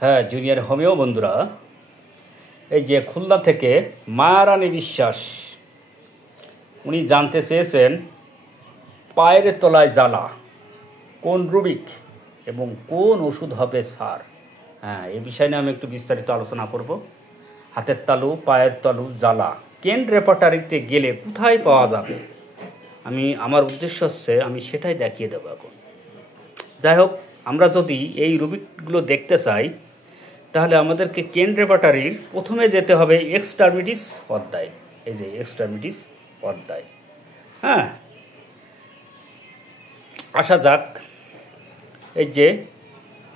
হ্যাঁ, junior homeo বন্ধুরা, এই যে খুলনা থেকে মায়ারানী বিশ্বাস উনি জানতে চেয়েছেন পায়ের তলায় জ্বালা কোন রুবিক এবং কোন ওষুধ হবে স্যার। হ্যাঁ, এই বিষয় নিয়ে আমি একটু বিস্তারিত আলোচনা করব। হাতের তালু, পায়ের তালু জ্বালা কেন রেপার্টারিতে গেলে কোথায় পাওয়া যাবে, আমার উদ্দেশ্য হচ্ছে আমি সেটাই দেখিয়ে দেবো এখন। যাই হোক, আমরা যদি এই রুবিকগুলো দেখতে চাই তাহলে আমাদেরকে কেন রেপার্টারির প্রথমে যেতে হবে এক্সট্রামিটিস অধ্যায়। এই যে এক্সট্রামিটিস অধ্যায়। হ্যাঁ, আসা যাক। এই যে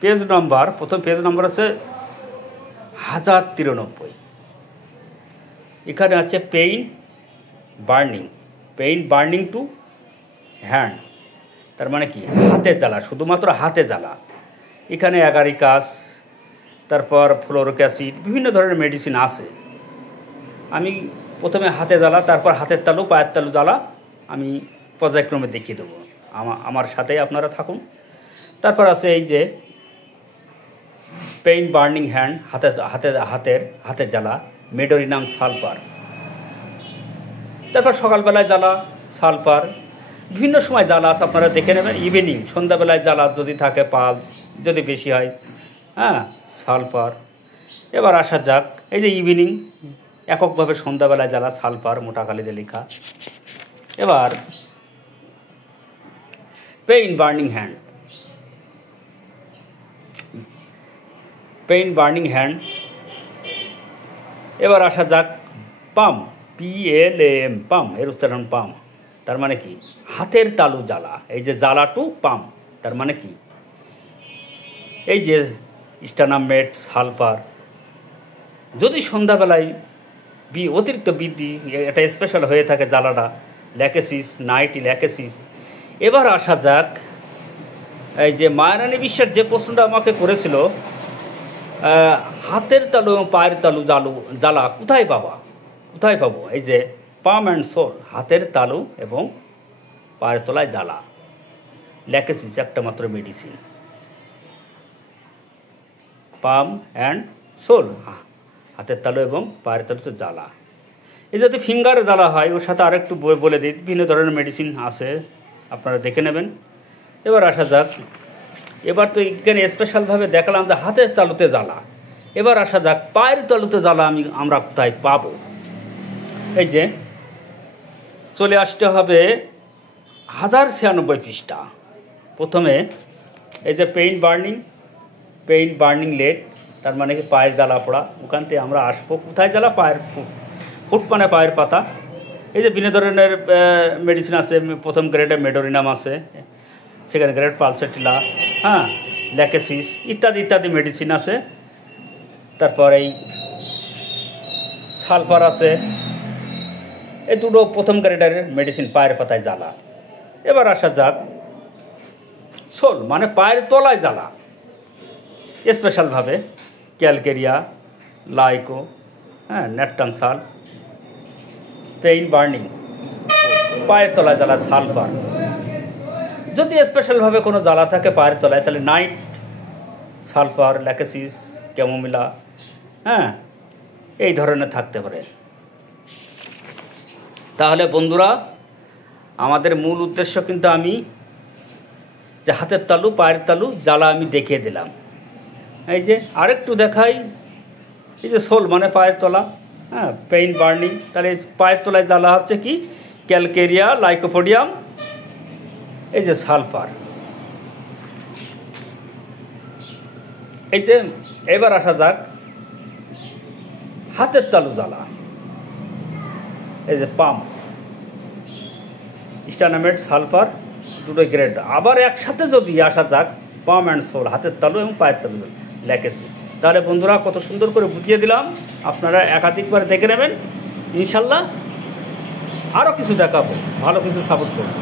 পেজ নাম্বার, প্রথম পেজ নাম্বার আছে 1093। এখানে আছে পেইন বার্নিং টু হ্যান্ড, তার মানে কি হাতে জ্বালা, শুধুমাত্র হাতে জ্বালা। এখানে অ্যাগারিকাস, তারপর ফ্লোরিক অ্যাসিড, বিভিন্ন ধরনের মেডিসিন আছে। আমি প্রথমে হাতে জ্বালা, তারপর হাতের তালু, পায়ের তালু জ্বালা আমি পর্যায়ক্রমে দেখিয়ে দেবো। আমার সাথেই আপনারা থাকুন। তারপর আছে এই যে পেইন বার্নিং হ্যান্ড, হাতের জ্বালা, মেডোরিনাম সালফার। তারপর সকালবেলায় জ্বালা সালফার, বিভিন্ন সময় জ্বালা আছে, আপনারা দেখে নেবেন। ইভিনিং, সন্ধ্যাবেলায় জ্বালা যদি থাকে, পালস যদি বেশি হয়, হ্যাঁ, সালফার। এবার আসা যাক, এই যে ইভিনিং এককভাবে সন্ধ্যাবেলায় জ্বালা সালফার, মোটা কালিতে লেখা। এবার পেইন বার্নিং হ্যান্ড। এবার আসা যাক পাম, PLAM, পাম, এর উচ্চারণ পাম। তার মানে কি হাতের তালু জ্বালা। এই যে জ্বালা টু পাম, তার মানে কি এই যে স্টানামেট সালফার। যদি সন্ধ্যাবেলায় অতিরিক্ত বৃদ্ধি, এটা স্পেশাল হয়ে থাকে জ্বালাটা, ল্যাকেসিস, নাইট ল্যাকেসিস। এবার আসা যাক, এই যে মায়ারানী বিশ্বাস যে প্রশ্নটা আমাকে করেছিল, হাতের তালু এবং পায়ের তালু জ্বালা কোথায় পাবো? এই যে পাম অ্যান্ড সোল, হাতের তালু এবং পায়ের তলায় জ্বালা, ল্যাকেসিস একটা মাত্র মেডিসিন। পাম অ্যান্ড সোল, হাতের তালু এবং পায়ের তালুতে জ্বালা। এই যাতে ফিঙ্গারে জ্বালা হয়, ওর সাথে আরেকটু বলে দিই, বিভিন্ন ধরনের মেডিসিন আছে, আপনারা দেখে নেবেন। এবার আসা যাক, এবার তো এখানে স্পেশালভাবে দেখালাম যে হাতের তালুতে জ্বালা। এবার আসা যাক পায়ের তালুতে জ্বালা আমরা কোথায় পাবো। এই যে চলে আসতে হবে 1096 পৃষ্ঠা। প্রথমে এই যে পেইন বার্নিং লেগ, তার মানে কি পায়ের জ্বালা পড়া। ওখান থেকে আমরা আসবো কোথায় জ্বালা, পায়ের ফুট মানে পায়ের পাতা। এই যে বিভিন্ন ধরনের মেডিসিন আছে, প্রথম গ্রেডে মেডোরিনাম আছে, সেকেন্ড গ্রেড পালসেটিলা, হ্যাঁ, ল্যাকেসিস ইত্যাদি মেডিসিন আছে। তারপর এই সালফার আছে। এই দুটো প্রথম গ্রেডের মেডিসিন, পায়ের পাতায় জ্বালা। এবার আসা যাক সোল মানে পায়ের তলায় জ্বালা। স্পেশালভাবে ক্যালকেরিয়া, লাইকো, হ্যাঁ, ন্যাপটানসাল। পেইন বার্নিং, পায়ের তলায় জ্বালা সালফার। যদি স্পেশালভাবে কোনো জ্বালা থাকে পায়ের তলায়, তাহলে নাইট সালফার, ল্যাকেসিস, ক্যামোমিলা, হ্যাঁ, এই ধরনের থাকতে পারে। তাহলে বন্ধুরা, আমাদের মূল উদ্দেশ্য কিন্তু আমি যে হাতের তালু, পায়ের তালু জ্বালা আমি দেখিয়ে দিলাম। এই যে আরেকটু দেখাই, এই যে সোল মানে পায়ের তলা, হ্যাঁ, পেইন বার্নিং, তাহলে পায়ের তলায় জ্বালা হচ্ছে কি ক্যালকেরিয়া, লাইকোপোডিয়াম, এই যে সালফার। এই যে এবার আসা যাক হাতের তালু জ্বালা। এই যে পাম, স্টানামেট, সালফার, দুটো গ্রেড। আবার একসাথে যদি আসা যাক পাম অ্যান্ড সোল, হাতের তালু এবং পায়ের তালু ল্যাকেসিস। তাহলে বন্ধুরা কত সুন্দর করে বুঝিয়ে দিলাম, আপনারা একাধিকবার দেখে নেবেন। ইনশাল্লাহ আরও কিছু দেখাবো, ভালো কিছু সাপোর্ট করবো।